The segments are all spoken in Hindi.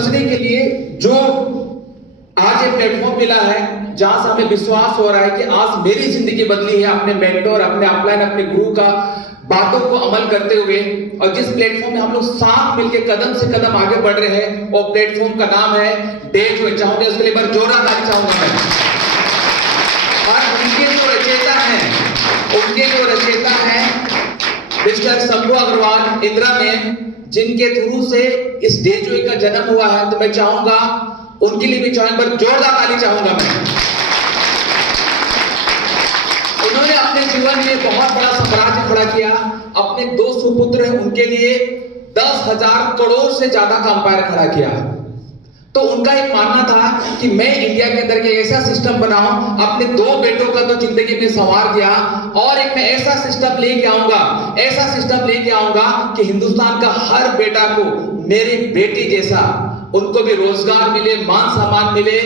समझने के लिए जो आज ये प्लेटफॉर्म मिला है, जहां से हमें विश्वास हो रहा है कि आज मेरी जिंदगी बदली है अपने मेंटोर, अपने अपलाइन, अपने गुरु का बातों को अमल करते हुए। और जिस प्लेटफॉर्म में हम लोग साथ मिलकर कदम से कदम आगे बढ़ रहे हैं, वो प्लेटफॉर्म का नाम है डेजोए। चाहूंगा उसके लिए बार जोरदार ताली चाहूंगा मैं। और उनके जो रचयिता हैं मिस्टर शंभू अग्रवाल, इंदिरा मैम, जिनके थ्रू से इस डेजोए का जन्म हुआ है, तो मैं चाहूंगा उनके लिए भी चाहूंगा जोरदार ताली चाहूंगा मैं। उन्होंने अपने जीवन में बहुत बड़ा साम्राज्य खड़ा किया। अपने 2 सुपुत्र हैं, उनके लिए 10,000 करोड़ से ज्यादा का अंपायर खड़ा किया। तो उनका एक मानना था कि मैं इंडिया के अंदर एक ऐसा सिस्टम बनाऊं, अपने 2 बेटों का तो जिंदगी में संवार दिया, और एक मैं ऐसा सिस्टम लेके आऊंगा कि हिंदुस्तान का हर बेटा को मेरी बेटी जैसा, उनको भी रोजगार मिले, मान सम्मान मिले,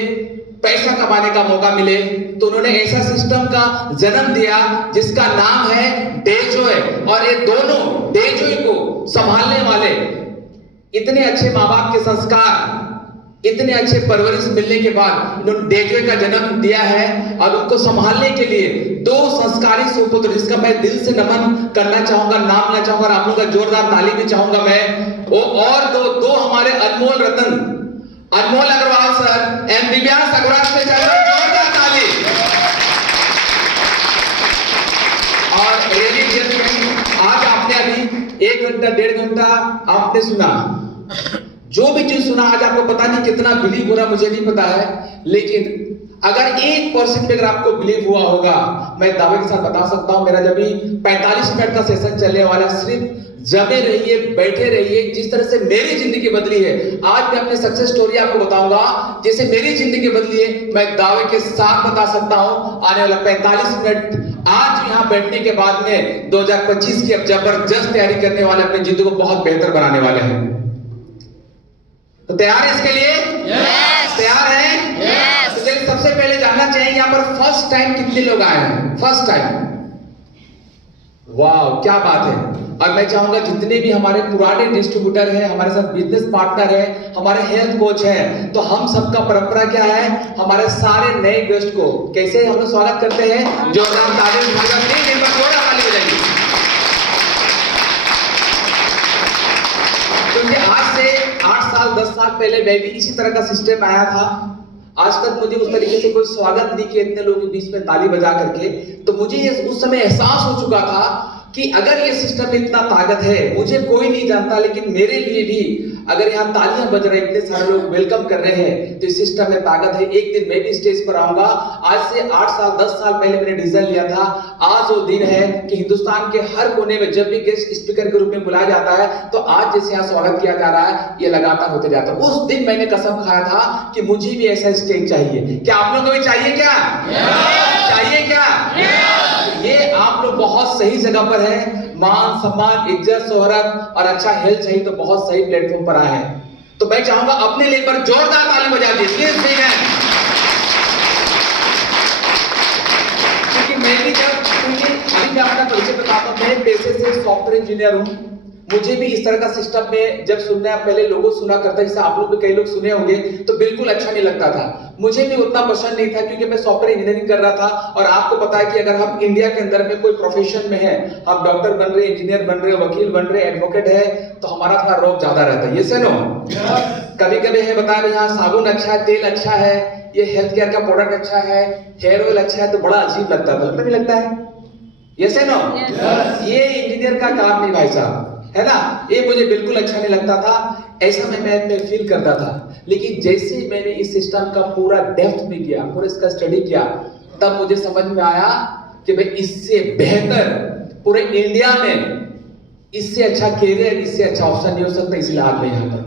पैसा कमाने का मौका मिले। तो उन्होंने ऐसा सिस्टम का जन्म दिया जिसका नाम है डेजोए। और ये दोनों डेजोए को संभालने वाले, इतने अच्छे माँ बाप के संस्कार, इतने अच्छे परवरिश मिलने के बाद इन्होंने डेजोए का जन्म दिया है। और उनको संभालने के लिए 2 संस्कारी सुपुत्र, जिसका मैं दिल से नमन करना चाहूंगा, नाम लेना चाहूंगा, और आप लोगों का जोरदार ताली भी चाहूंगा मैं। वो और दो हमारे अनमोल रतन, अनमोल अग्रवाल सर एंड दिव्यांश अग्रवाल से जोरदार ताली। और आज आपने अभी 1 घंटा 1.5 घंटा आपने सुना, जो भी चीज सुना आज आपको पता नहीं कितना बिलीव हो रहा, मुझे नहीं पता है, लेकिन अगर 1% भी अगर आपको बिलीव हुआ होगा, मैं दावे के साथ बता सकता हूं, मेरा जब भी 45 मिनट का सेशन चलने वाला, सिर्फ जमे रहिए, बैठे रहिए। जिस तरह से मेरी जिंदगी बदली है, आज मैं अपनी सक्सेस स्टोरी आपको बताऊंगा, जैसे मेरी जिंदगी बदली है, मैं दावे के साथ बता सकता हूं। आने वाला 45 मिनट आज यहां बैठने के बाद में 2025 की अब जबरदस्त तैयारी करने वाले, अपनी जिंदगी को बहुत बेहतर बनाने वाले हैं। तो तैयार है इसके लिए? yes! तैयार है? yes! तो सबसे पहले जानना चाहिए यहाँ पर फर्स्ट टाइम कितने लोग आए हैं? फर्स्ट टाइम, वाह क्या बात है। और मैं चाहूंगा जितने भी हमारे पुराने डिस्ट्रीब्यूटर हैं, हमारे साथ बिजनेस पार्टनर हैं, हमारे हेल्थ कोच हैं, तो हम सबका परंपरा क्या है, हमारे सारे नए गेस्ट को कैसे हम लोग स्वागत करते हैं? जोरदार ताली हो जाएगी। क्योंकि आज से 8 साल 10 साल पहले मैं भी इसी तरह का सिस्टम आया था। आज तक मुझे उस तरीके से कोई स्वागत नहीं किया इतने लोगों के बीच में ताली बजा करके। तो मुझे उस समय एहसास हो चुका था कि अगर ये सिस्टम में इतना ताकत है, मुझे कोई नहीं जानता, लेकिन मेरे लिए भी अगर यहाँ तालियां बज रही, इतने सारे लोग वेलकम कर रहे हैं, तो इस सिस्टम में ताकत है। एक दिन मैं भी स्टेज पर आऊंगा। आज से 8 साल 10 साल पहले मैंने डिसीजन लिया था, आज वो दिन है कि हिंदुस्तान के हर कोने में जब भी गेस्ट स्पीकर के रूप में बुलाया जाता है, तो आज जैसे यहाँ स्वागत किया जा रहा है, ये लगातार होते जाता है। उस दिन मैंने कसम खाया था कि मुझे भी ऐसा स्टेज चाहिए। क्या आप लोगों को भी चाहिए? क्या चाहिए? क्या ये आप लोग बहुत सही जगह पर है। मान सम्मान, इज्जत, शोहरत और अच्छा हेल्थ चाहिए तो बहुत सही प्लेटफॉर्म पर आए हैं। तो मैं चाहूंगा अपने लिए एक बार जोरदार ताली बजा दीजिए प्लीज। क्योंकि मैं भी मैं अपना परिचय बताता हूं, मैं पेशे से सॉफ्टवेयर इंजीनियर हूं। मुझे भी इस तरह का सिस्टम में जब सुनना पहले लोगों सुना करता, जैसे आप लोग भी कई लोग सुने होंगे, तो बिल्कुल अच्छा नहीं लगता था। मुझे भी उतना पसंद नहीं था क्योंकि मैं सॉफ्टवेयर इंजीनियरिंग कर रहा था। और आपको पता है कि अगर हम इंडिया के अंदर में कोई प्रोफेशन में है, हम डॉक्टर बन रहे, इंजीनियर बन रहे, वकील बन रहे, एडवोकेट है, तो हमारा थोड़ा रौब ज्यादा रहता है। ये से नो कभी कभी है बता रहे यहाँ साबुन अच्छा है, तेल अच्छा है, ये हेल्थ केयर का प्रोडक्ट अच्छा है, हेयर ऑयल अच्छा है, तो बड़ा अजीब लगता है। लगता नहीं लगता है? ये से नो ये इंजीनियर का काम नहीं भाई साहब, है ना। ये मुझे बिल्कुल अच्छा नहीं लगता था, ऐसा मैं फील करता था। लेकिन जैसे मैंने इस सिस्टम का पूरा डेप्थ में किया, पूरा इसका स्टडी किया, तब मुझे समझ में आया कि भाई इससे बेहतर पूरे इंडिया में इससे अच्छा कैरियर, इससे अच्छा ऑप्शन नहीं हो सकता। इसलिए आज मैं यहाँ पर।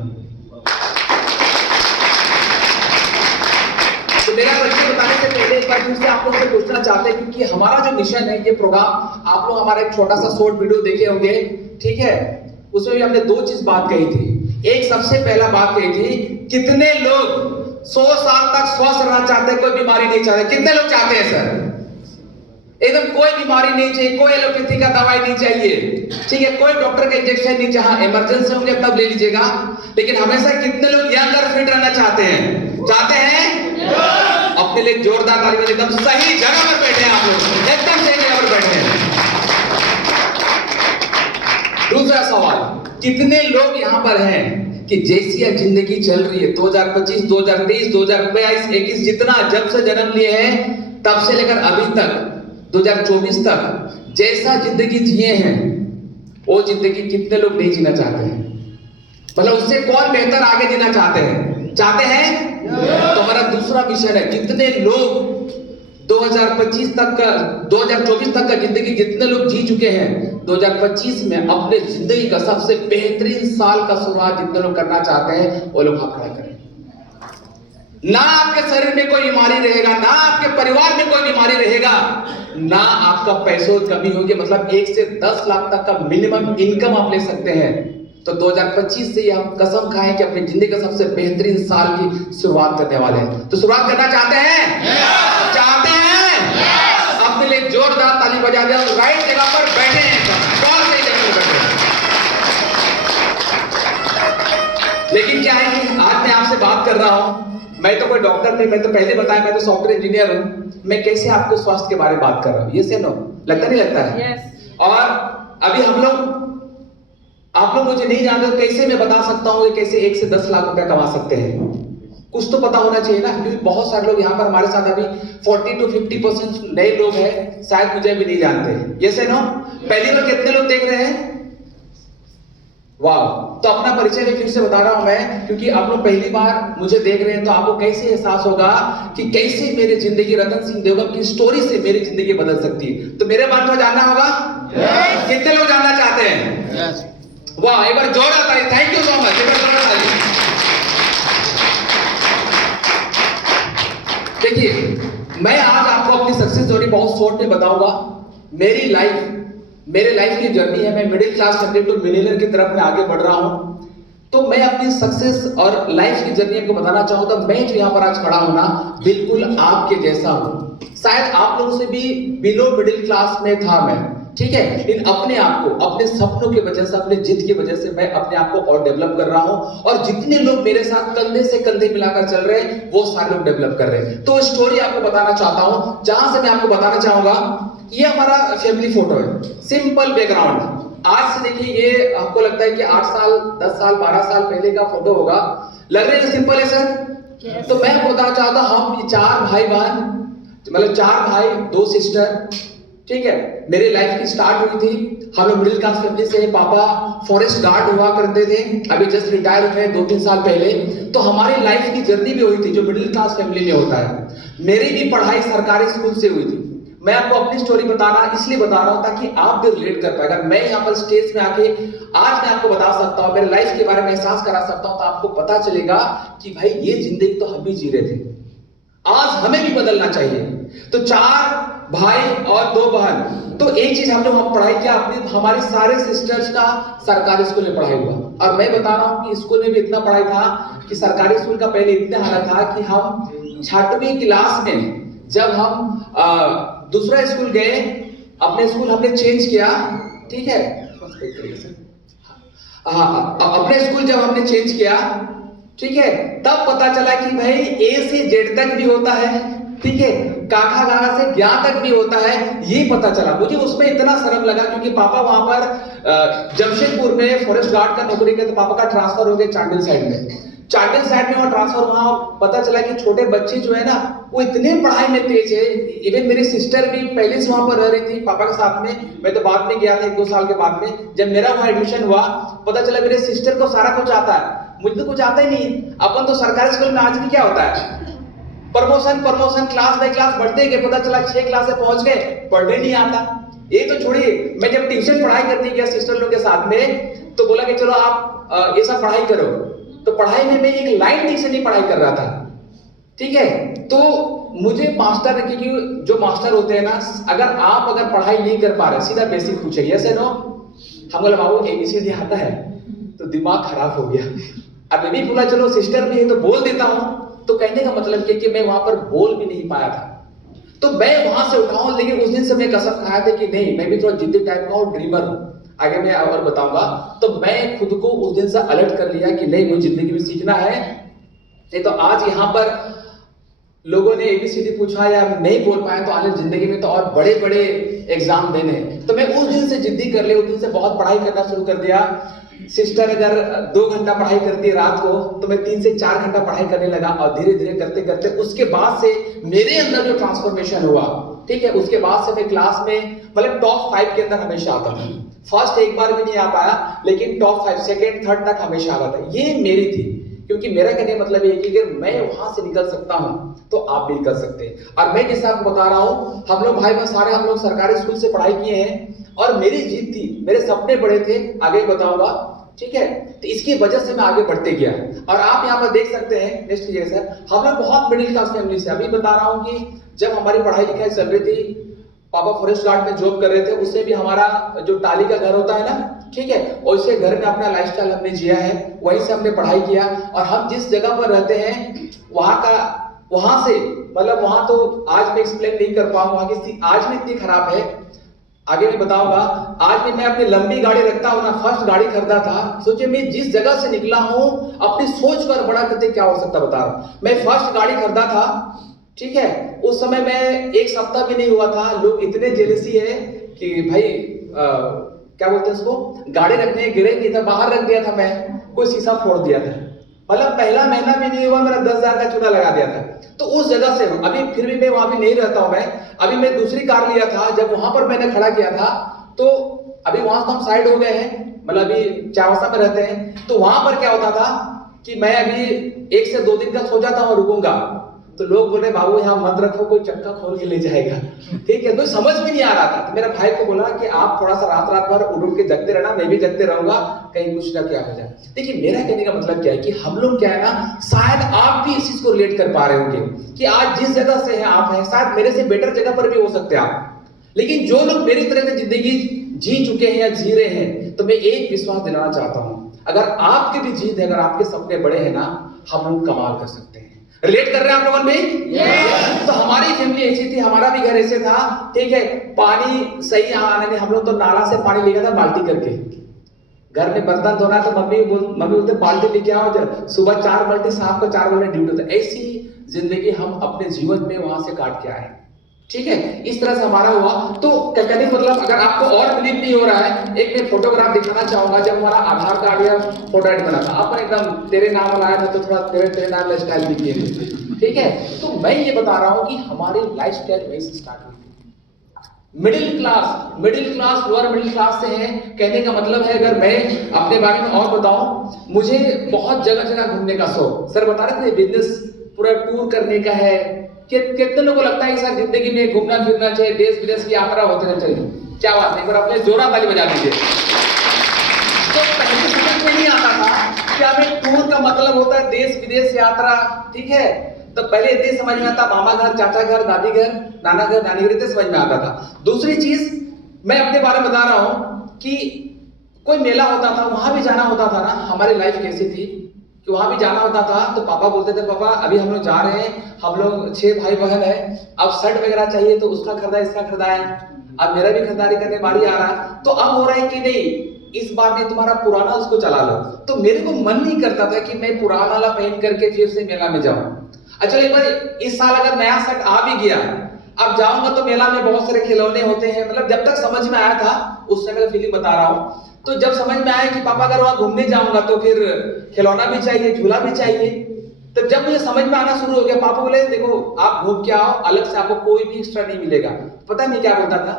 तो मेरा परिचय बताने से पहले एक बार फिर से आप लोगों से पूछना चाहते हैं, क्योंकि हमारा जो मिशन है, ये प्रोग्राम आप लोग हमारा एक छोटा सा शॉर्ट वीडियो देखे होंगे, ठीक है। उसमें भी हमने 2 चीज बात कही थी। एक सबसे पहला बात कही थी, कितने लोग 100 साल तक स्वस्थ रहना चाहते हैं, कोई बीमारी नहीं चाहते? कितने लोग चाहते हैं सर? एकदम कोई बीमारी नहीं चाहिए, कोई एलोपैथी का दवाई नहीं चाहिए, ठीक है, कोई डॉक्टर का इंजेक्शन नहीं चाहिए, इमरजेंसी होंगे तब ले लीजिएगा। लेकिन हमेशा कितने लोग यंग और फिट रहना चाहते हैं? चाहते हैं? अपने लिए जोरदार ताली बजाइए। एकदम सही जगह पर बैठे हैं आप लोग, एकदम सही जगह पर बैठे हैं। दूसरा सवाल, कितने लोग यहां पर हैं कि जैसी यह जिंदगी चल रही है 2025, 2023, 2022, 21 जितना जब से जन्म लिए हैं तब से लेकर अभी तक 2024 तक जैसा जिंदगी जिए हैं वो जिंदगी कितने लोग नहीं जीना चाहते हैं? मतलब उससे कौन बेहतर आगे जीना चाहते हैं? चाहते हैं? तो हमारा दूसरा मिशन है, कितने लोग 2025 तक का 2024 तक का जिंदगी जितने लोग जी चुके हैं 2025 में अपने जिंदगी का सबसे बेहतरीन साल का शुरुआत जितने लोग करना चाहते हैं वो लोग हाथ खड़ा करें। ना आपके शरीर में कोई बीमारी रहेगा, ना आपके परिवार में कोई बीमारी रहेगा, ना आपका पैसों की कमी होगी। मतलब 1 से 10 लाख तक का मिनिमम इनकम आप ले सकते हैं। तो 2025 से हम कसम खाएं कि अपनी जिंदगी का सबसे बेहतरीन साल की शुरुआत करने वाले हैं। तो शुरुआत करना चाहते हैं? चाहते हैं? अपने लिए जोरदार ताली बजा दें और राइट जगह पर बैठे हैं, बहुत सही जगह पर बैठे हैं। लेकिन क्या है कि आज मैं आपसे बात कर रहा हूं, मैं तो कोई डॉक्टर नहीं, मैं तो पहले बताया मैं तो सॉफ्टवेयर इंजीनियर हूं। मैं कैसे आपको स्वास्थ्य के बारे में बात कर रहा हूं, ये से नो लगता नहीं लगता है? yes. और अभी हम लोग, आप लोग मुझे नहीं जानते तो कैसे मैं बता सकता हूं कि कैसे 1 से 10 लाख रुपया कमा सकते हैं? कुछ तो पता होना चाहिए ना, क्योंकि बहुत सारे लोग यहाँ पर हमारे साथ अभी 40 to 50% नए लोग हैं, शायद मुझे भी नहीं जानते। ये से नो पहली बार कितने लोग देख रहे हैं? वाह, तो अपना परिचय मैं फिर से बता रहा हूं मैं, क्योंकि आप लोग पहली बार मुझे देख रहे हैं तो आपको कैसे एहसास होगा कि कैसे मेरी जिंदगी रतन सिंह देवगन की स्टोरी से मेरी जिंदगी बदल सकती है। तो मेरे बारे में जानना होगा? yes. कितने लोग जानना चाहते हैं? yes. वाह, एक बार जोरदार ताली, थैंक यू सो मच, एक बार जोरदार ताली। देखिए, मैं आज आपको अपनी सक्सेस स्टोरी बहुत शॉर्ट में बताऊंगा। मेरे लाइफ की जर्नी है, मैं middle class family to millionaire की तरफ मैं आगे बढ़ रहा हूं। तो मैं अपनी सक्सेस और लाइफ की जर्नी आपको बताना चाहूं तो मैं जो यहां पर आज खड़ा हूं ना, बिल्कुल आपके जैसा हूं। शायद आप लोगों से भी बिलो मिडिल क्लास में था मैं, ठीक है, लेकिन अपने आप को, अपने सपनों की वजह से, अपने जिद की वजह से मैं अपने आप को और डेवलप कर रहा हूं। और जितने लोग मेरे साथ कंधे से कंधे मिलाकर चल रहे हैं वो सारे लोग डेवलप कर रहे हैं। तो स्टोरी आपको बताना चाहता हूं, जहां से मैं आपको बताना चाहूंगा, ये हमारा फैमिली फोटो है, सिंपल बैकग्राउंड। आज से देखिए, ये आपको लगता है कि 8 साल 10 साल 12 साल पहले का फोटो होगा, लग रहा है सिंपल है सर? yes. तो मैं बताना चाहता हूं, हम 4 भाई बहन, मतलब 4 भाई 2 सिस्टर, ठीक है। मेरी लाइफ की स्टार्ट हुई थी, हम लोग मिडिल क्लास फैमिली से, पापा फॉरेस्ट गार्ड हुआ करते थे, अभी जस्ट रिटायर हुए 2-3 साल पहले। तो हमारी लाइफ की जर्नी भी हुई थी जो मिडिल क्लास फैमिली में होता है। मेरी भी पढ़ाई सरकारी स्कूल से हुई थी। मैं आपको अपनी स्टोरी बताना इसलिए बता रहा हूं ताकि आप भी रिलेट कर पाए। अगर मैं यहाँ पर स्टेज में आके आज मैं आपको बता सकता हूँ, मेरे लाइफ के बारे में एहसास करा सकता हूँ, तो आपको पता चलेगा कि भाई ये जिंदगी तो हम भी जी रहे थे, आज हमें भी बदलना चाहिए। तो 4 भाई और 2 बहन। तो एक चीज हमने वहां पढ़ाई किया, अपनी हमारे सारे सिस्टर्स का सरकारी स्कूल में पढ़ाई हुआ। और मैं बता रहा हूँ कि स्कूल में भी इतना पढ़ाई था कि सरकारी स्कूल का पहले इतना हालत था कि हम 6वीं क्लास में जब हम दूसरा स्कूल गए, अपने स्कूल हमने चेंज किया, ठीक है, अपने स्कूल जब हमने चेंज किया, ठीक है, तब पता चला कि भाई A से Z तक भी होता है, ठीक है, काका गागा से ज्ञा तक भी होता है, ये पता चला। मुझे उसमें इतना शर्म लगा क्योंकि पापा वहां पर जमशेदपुर में फॉरेस्ट गार्ड का नौकरी किया, तो पापा का ट्रांसफर हो गया चांडिल साइड में। चांडिल साइड में वहां ट्रांसफर, वहां पता चला कि छोटे बच्चे जो है ना वो इतने पढ़ाई में तेज है। इवन मेरी सिस्टर भी पहले से वहां पर रह रही थी पापा के साथ में, मैं तो बाद में गया था 1-2 साल के बाद में। जब मेरा वहां एडमिशन हुआ, पता चला मेरे सिस्टर को सारा कुछ आता है, मुझे तो कुछ आता ही नहीं है। अपन तो सरकारी स्कूल में आज भी क्या होता है, प्रमोशन क्लास बाय क्लास बढ़ते गए, पता चला 6 क्लास से पहुंच गए, पढ़ने नहीं आता। ये तो छोड़िए, मैं जब ट्यूशन पढ़ाई करने गया सिस्टर लोग के साथ में, तो बोला कि चलो आप ये सब पढ़ाई करो। तो पढ़ाई में मैं एक लाइन ठीक से नहीं पढ़ाई कर रहा था, ठीक है। तो मुझे मास्टर ने, क्योंकि जो मास्टर होते हैं ना, अगर पढ़ाई नहीं कर पा रहे, सीधा बेसिक पूछेंगे, ऐसे नो, हम बोला बाबू ABCD आता है, तो दिमाग खराब हो गया। अब मैं भी बोला चलो सिस्टर भी है तो बोल देता हूं। तो कहने का मतलब कि मैं वहां पर बोल भी नहीं पाया था। तो मैं वहां से उठा हूं, लेकिन उस दिन से मैं कसम खाया था कि नहीं, मैं भी थोड़ा जिद्दी टाइप का और ड्रीमर हूं। आगे मैं और बताऊंगा। तो मैं खुद को उस दिन से अलर्ट कर लिया कि नहीं, मुझे जिंदगी में सीखना है। नहीं तो आज यहाँ पर लोगों ने एबीसीडी पूछा या नहीं बोल पाया, तो आने जिंदगी में तो और बड़े बड़े एग्जाम देने हैं। तो मैं उस दिन से जिद्दी कर लिया, उस दिन से बहुत पढ़ाई करना शुरू कर दिया। सिस्टर अगर 2 घंटा पढ़ाई करती है रात को, तो मैं 3 से 4 घंटा पढ़ाई करने लगा। और धीरे धीरे करते करते उसके बाद से मेरे अंदर जो ट्रांसफॉर्मेशन हुआ, ठीक है, उसके बाद से मैं क्लास में मतलब टॉप 5 के अंदर हमेशा आता था। फर्स्ट एक बार भी नहीं आ पाया, लेकिन टॉप 5 सेकंड थर्ड तक हमेशा आता था। ये मेरी थी, क्योंकि मेरा कहने का मतलब ये है कि अगर मैं वहां से निकल सकता हूं तो आप भी निकल सकते हैं। और मैं जैसा आपको बता रहा हूं, हम लोग भाई बहन सारे हम लोग सरकारी स्कूल से पढ़ाई किए हैं, और मेरी जीत थी, मेरे सपने बड़े थे, आगे बताऊंगा, ठीक है। तो इसकी वजह से मैं आगे बढ़ते गया। और आप यहाँ पर देख सकते हैं, नेक्स्ट ये सर, हम लोग बहुत मिडिल क्लास फैमिली से, अभी बता रहा हूँ कि जब हमारी पढ़ाई लिखाई चल रही थी, पापा फॉरेस्ट गार्ड में जॉब कर रहे थे, उससे भी हमारा जो टाली का घर होता है ना, ठीक है, वैसे घर में अपना लाइफस्टाइल हमने जिया है, वहीं से हमने पढ़ाई किया। और हम जिस जगह पर रहते हैं वहां से मतलब वहां तो आज मैं एक्सप्लेन नहीं कर पाऊंगा, वहां की स्थिति आज भी इतनी खराब है, आगे मैं बताऊंगा। आज भी मैं अपनी लंबी गाड़ी रखता हूं ना, फर्स्ट गाड़ी खरीदा था। सोचिए मैं जिस जगह से निकला हूं, अपनी सोच पर बड़ा करते क्या हो सकता बता रहा हूं। मैं फर्स्ट गाड़ी खरीदा था, ठीक है, उस समय मैं 1 सप्ताह भी नहीं हुआ था, लोग इतने जेलसी है कि भाई क्या बोलते हैं उसको, गाड़ी रखने गिरे था, बाहर रख दिया था, मैं कोई शीशा फोड़ दिया था। मतलब पहला महीना भी नहीं हुआ, मेरा 10,000 का चूना लगा दिया था। तो उस जगह से अभी फिर भी मैं वहां भी नहीं रहता हूं। मैं अभी मैं दूसरी कार लिया था, जब वहां पर मैंने खड़ा किया था, तो अभी वहां से हम साइड हो गए हैं, मतलब अभी चावसा में रहते हैं। तो वहां पर क्या होता था कि मैं अभी 1 से 2 दिन का सोचा था वहां रुकूंगा, तो लोग बोले बाबू यहाँ मत रखो, कोई चक्का खोल के ले जाएगा, ठीक है। तो समझ में नहीं आ रहा था। तो मेरा भाई को बोला कि आप थोड़ा सा रात भर उड़ के जगते रहना, मैं भी जगते रहूंगा, कहीं कुछ ना क्या हो जाए। देखिए मेरा कहने का मतलब क्या है कि हम लोग क्या है ना, शायद आप भी इस चीज को रिलेट कर पा रहे होंगे कि आज जिस जगह से है आप हैं, शायद मेरे से बेटर जगह पर भी हो सकते हैं आप। लेकिन जो लोग मेरी तरह से जिंदगी जी चुके हैं या जी रहे हैं, तो मैं एक विश्वास दिलाना चाहता हूं, अगर आपकी भी जीत है, अगर आपके सपने बड़े हैं ना, हम लोग कमाल कर सकते हैं। रिलेट कर रहे हैं आप लोगों में? तो हमारी फैमिली ऐसी थी, हमारा भी घर ऐसे था, ठीक है। पानी सही आने में हम लोग तो नाला से पानी लेकर था बाल्टी करके, घर में बर्तन धोना तो मम्मी बोलते बाल्टी लेके आओ, सुबह 4 बाल्टी, शाम को 4 बाल्टी ड्यूटी होता। ऐसी जिंदगी हम अपने जीवन में वहां से काट के आए, ठीक है। इस तरह से हमारा हुआ। तो कहने मतलब अगर आपको और बिलीव नहीं हो रहा है, एक मैं फोटोग्राफ दिखाना चाहूंगा, जब हमारा आधार कार्ड या फोटो आईडी बना था, आप एकदम तेरे नाम वाला आया था, तो थोड़ा तेरे नाम का स्टाइल दिखिए, ठीक है। तो मैं ये बता रहा हूं कि हमारी लाइफ स्टाइल वैसे स्टार्ट हुई थी। Middle class lower middle class से है। कहने का मतलब है, अगर मैं अपने बारे में और बताऊं, मुझे बहुत जगह जगह घूमने का शौक, सर बता रहे थे बिजनेस पूरा टूर करने का है। कितने लोगों को लगता है सर जिंदगी में घूमना फिरना चाहिए, देश विदेश की यात्रा होती रहनी चाहिए? क्या बात है, एक बार अपने जोरा ताली बजा दीजिए। तो पहले समझ में नहीं आता था कि हमें टूर का मतलब होता है देश विदेश यात्रा, ठीक है। तो पहले इतने समझ में आता, मामा घर, चाचा घर, दादी घर, नाना घर, नानी घर, इतने समझ में आता था। दूसरी चीज मैं अपने बारे में बता रहा हूं कि कोई मेला होता था, वहां भी जाना होता था ना। हमारी लाइफ कैसी थी कि वहां भी जाना होता था, तो पापा बोलते थे पापा अभी हम लोग जा रहे हैं, हम लोग 6 भाई बहन है, अब शर्ट वगैरह चाहिए, तो उसका खरीदा इसका खरीदा है, अब मेरा भी खरीदारी करने बारी आ रहा है। तो अब हो रहा है कि नहीं, इस बार नहीं, तुम्हारा पुराना उसको चला लो। तो मेरे को मन नहीं करता था कि मैं पुराना वाला पहन करके फिर से मेला में जाऊं। अच्छा एक बार इस साल अगर नया शर्ट आ भी गया, अब जाऊंगा तो मेला में बहुत सारे खिलौने होते हैं, मतलब जब तक समझ में आया था उस समय का फीलिंग बता रहा हूं। तो जब समझ में आया कि पापा अगर वहां घूमने जाऊंगा तो फिर खिलौना भी चाहिए, झूला भी चाहिए, तो जब मुझे समझ में आना शुरू हो गया, पापा बोले देखो आप घूम के आओ, अलग से आपको कोई भी एक्स्ट्रा नहीं मिलेगा। पता नहीं क्या बोलता था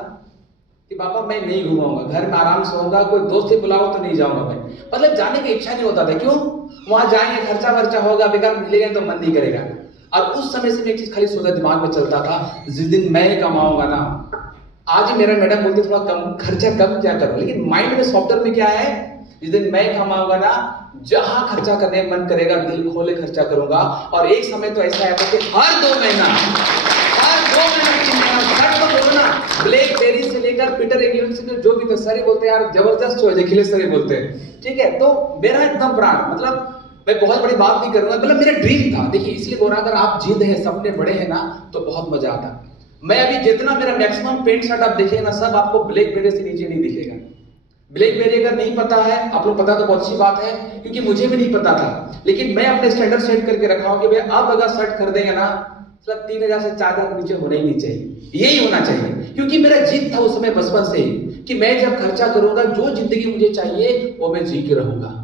कि पापा मैं नहीं घूमाऊंगा, घर में आराम से होगा, कोई दोस्त से बुलाओ तो नहीं जाऊंगा मैं। मतलब जाने की इच्छा नहीं होता था। क्यों? वहां जाएंगे खर्चा वर्चा होगा, बेकार मिलेगा तो मन नहीं करेगा। और उस समय से मैं एक चीज खाली सोचा दिमाग में चलता था, जिस दिन मैं कमाऊंगा ना, आज ही मेरा मैडम बोलते थोड़ा कम खर्चा कम क्या करो, लेकिन माइंड में सॉफ्टवेयर में क्या है, जिस दिन मैं कमाऊंगा ना, जहां खर्चा करने मन करेगा दिल खोले खर्चा करूंगा। और एक समय तो ऐसा आया कि हर 2 महीना शर्ट तो बोलो ना, ब्लैकबेरी से लेकर पीटर इंग्लैंड से जो भी सर बोलते हैं यार जबरदस्त चॉइस है, अखिलेश सर बोलते हैं, ठीक है। तो मेरा एकदम ब्रांड, मतलब मैं बहुत बड़ी बात नहीं करूंगा, मतलब मेरा ड्रीम था। देखिए इसलिए बोल रहा, अगर आप जिद है, सपने बड़े हैं ना, तो बहुत मजा आता है। मैं अभी जितना मेरा मैक्सिमम पेंट शर्ट आप देखेगा ना, सब आपको ब्लैकबेरी से नीचे नहीं दिखेगा। ब्लैकबेरी अगर नहीं पता है, आप लोग पता तो बहुत अच्छी बात है, क्योंकि मुझे भी नहीं पता था। लेकिन मैं अपने स्टैंडर्ड सेट करके रखा हूं कि भाई अब अगर शर्ट खरीदेंगे ना, मतलब 3,000 से 4,000 के नीचे होना ही नहीं चाहिए, यही होना चाहिए। क्योंकि मेरा जिद था उस समय बचपन से कि मैं जब खर्चा करूंगा, जो जिंदगी मुझे चाहिए वो मैं जी के रहूंगा।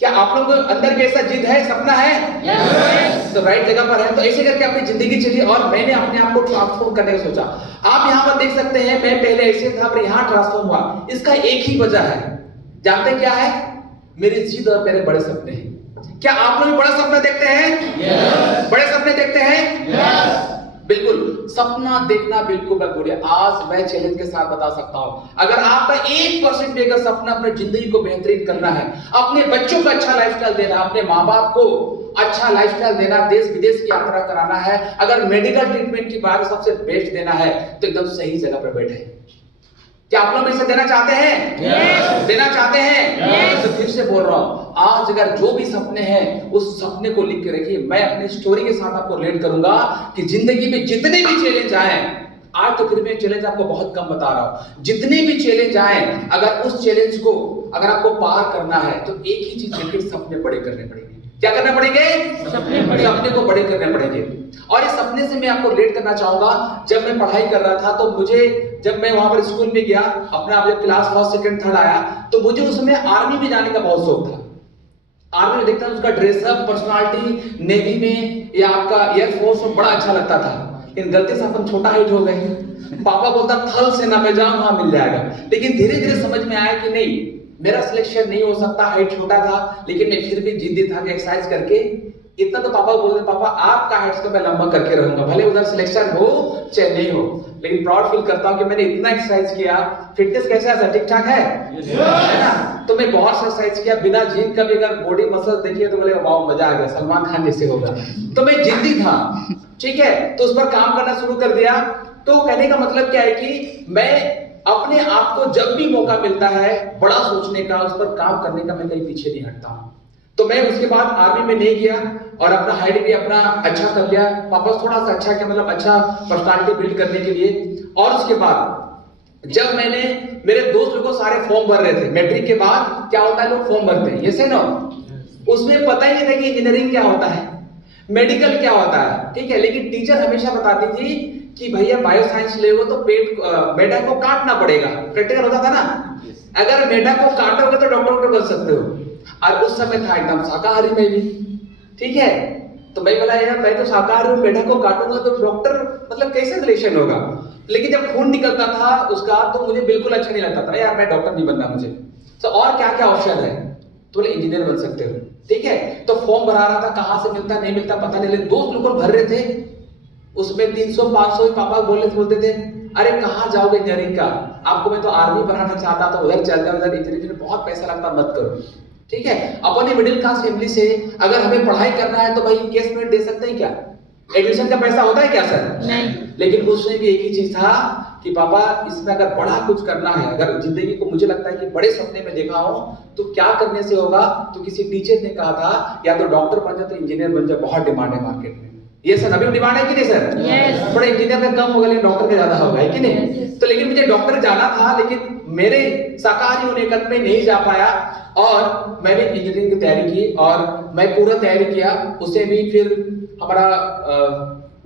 क्या आप लोगों के अंदर भी ऐसा जिद है, सपना है? yes. तो राइट जगह पर है। तो ऐसे करके अपनी जिंदगी चली और मैंने अपने आप को ट्रांसफॉर्म करने का सोचा। आप यहाँ पर देख सकते हैं, मैं पहले ऐसे था पर यहाँ ट्रांसफॉर्म हुआ। इसका एक ही वजह है, जानते हैं क्या है? मेरी जिद और मेरे बड़े सपने हैं। क्या आप लोग बड़ा सपना देखते हैं? yes. बड़े सपने देखते हैं? yes. बिल्कुल, सपना देखना बिल्कुल मत भूलिए। आज मैं चैलेंज के साथ बता सकता हूं, अगर आपका 1% भी अगर सपना अपने जिंदगी को बेहतरीन करना है, अपने बच्चों को अच्छा लाइफस्टाइल देना, अपने माँ बाप को अच्छा लाइफस्टाइल देना, देश विदेश की यात्रा कराना है, अगर मेडिकल ट्रीटमेंट की बात सबसे बेस्ट देना है, तो एकदम सही जगह पर बैठे। क्या आप लोग इसे देना चाहते हैं? yes. देना चाहते हैं? yes. तो फिर से बोल रहा हूं, आज अगर जो भी सपने हैं उस सपने को लिख के रखिए। मैं अपनी स्टोरी के साथ आपको रिलेट करूंगा कि जिंदगी में जितने भी चैलेंज आए, आज तो फिर मैं चैलेंज आपको बहुत कम बता रहा हूं, जितने भी चैलेंज आए, अगर उस चैलेंज को अगर आपको पार करना है तो एक ही चीज देखिए, सपने बड़े करने पड़ेंगे। क्या करने पड़ेंगे? सपने को बड़े करने पड़ेंगे। और इस सपने से मैं आपको रिलेट करना चाहूंगा। जब मैं पढ़ाई कर रहा था तो मुझे, जब मैं वहां पर स्कूल में गया, अपना जब क्लास फर्स्ट सेकंड थर्ड आया, तो मुझे उसमें आर्मी में जाने का बहुत शौक था। आर्मी में देखता हूं उसका ड्रेसअप, पर्सनालिटी, नेवी में या आपका एयरफोर्स में बड़ा अच्छा लगता था। लेकिन गलती से अपन छोटा हाइट हो गए। पापा बोलता थल सेना में जाओ, वहां मिल जाएगा। लेकिन धीरे धीरे समझ में आया कि नहीं, मेरा सिलेक्शन नहीं हो सकता, हाइट छोटा था। लेकिन मैं फिर भी जिद्दी था कि एक्सरसाइज करके, इतना तो पापा बोलते, पापा आपका हाइट को मैं लंबा करके रहूंगा, भले उधर सिलेक्शन हो चाहे नहीं हो। लेकिन प्राउड फील करता हूं कि मैंने इतना एक्सरसाइज किया। फिटनेस कैसा है? ठीक ठाक है ना? तो मैं बहुत एक्सरसाइज किया बिना जिम का भी। अगर बॉडी मसल्स देखिए तो बोले वाह मजा आ गया, सलमान खान जैसे होगा। तो मैं जिद्दी था, ठीक है, तो उस पर काम करना शुरू कर दिया। तो कहने का मतलब क्या है कि मैं अपने आप को जब भी मौका मिलता है बड़ा सोचने का, उस पर काम करने का, मैं कहीं पीछे नहीं हटता हूं। तो मैं उसके बाद आर्मी में नहीं गया और अपना हाइट भी अपना अच्छा कर लिया, वापस थोड़ा सा अच्छा किया, मतलब अच्छा पर्सनालिटी बिल्ड करने के लिए। और उसके बाद जब मैंने, मेरे दोस्त लोगों सारे फॉर्म भर रहे थे, मैट्रिक के बाद क्या होता है लोग फॉर्म भरते हैं, यस है ना? उसमें पता ही नहीं था कि इंजीनियरिंग क्या होता है, मेडिकल क्या होता है, ठीक है। लेकिन टीचर हमेशा बताती थी कि भैया बायो साइंस ले तो पेट मेढक को काटना पड़ेगा, प्रैक्टिकल होता था ना। अगर मेढक को काटोगे तो डॉक्टर बन सकते हो। और उस समय था एकदम शाकाहारी में भी, ठीक है। तो मैं बोला यार मैं तो शाकाहारी हूँ, मेढक को काटूंगा तो डॉक्टर मतलब कैसे रिलेशन होगा। लेकिन जब खून निकलता था उसका तो मुझे बिल्कुल अच्छा नहीं लगता था, यार मैं डॉक्टर नहीं बनना मुझे। तो और क्या क्या ऑप्शन है, तो बोले इंजीनियर बन सकते हो, ठीक है। तो फॉर्म भरा रहा था, कहां से मिलता नहीं मिलता पता नहीं, लेकिन दोस्त लोग भर रहे थे। उसमें 300-500 पापा बोलते थे अरे कहां जाओगे इंजीनियरिंग का, आपको मैं तो आर्मी बनाना चाहता था, उधर चलता, उधर इंजीनियरिंग में बहुत पैसा लगता, मत करो, ठीक है। अपन मिडिल क्लास फैमिली से अगर हमें पढ़ाई करना है तो भाई इन्वेस्टमेंट दे सकते हैं क्या? एडमिशन का पैसा होता है क्या सर? नहीं। लेकिन उसमें भी एक ही चीज था कि पापा इसमें अगर बड़ा कुछ करना है, अगर जिंदगी को मुझे लगता है कि बड़े सपने में देखा हूं, तो क्या करने से होगा? तो किसी टीचर ने कहा था या तो डॉक्टर बन जाए तो इंजीनियर बन जाए, बहुत डिमांड है मार्केट में। ये सर अभी डिमांड है कि नहीं सर? yes. थोड़ा इंजीनियर का कम होगा लेकिन डॉक्टर का ज्यादा होगा, है कि नहीं? yes. तो लेकिन मुझे डॉक्टर जाना था, लेकिन मेरे शाकाहारी होने कर मैं नहीं जा पाया और मैंने इंजीनियरिंग की तैयारी की और मैं पूरा तैयारी किया। उसे भी फिर हमारा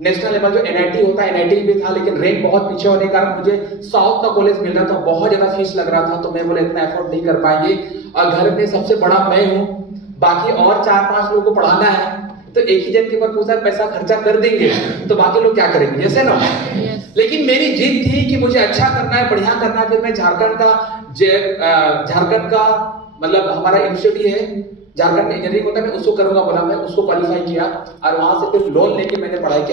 नेशनल लेवल जो NIT होता है NIT भी था, लेकिन रैंक बहुत पीछे होने के कारण मुझे साउथ का कॉलेज मिल रहा था, बहुत ज्यादा फीस लग रहा था। तो मैं बोला इतना एफोर्ड नहीं कर पाएंगे और घर में सबसे बड़ा मैं हूँ, बाकी और 4-5 लोगों को पढ़ाना है, तो एक ही जन के ऊपर पूछा पैसा खर्चा कर देंगे तो बाकी लोग क्या करेंगे, जैसे ना। लेकिन मेरी जिद थी कि मुझे अच्छा करना है, बढ़िया करना है। फिर मैं झारखंड का मतलब हमारा इंस्टीट्यूट है झारखंड में इंजीनियरिंग होता है, मैं उसको करूंगा बोला, मैं उसको क्वालिफाई किया और वहां से फिर लोन लेके मैंने पढ़ाई किया।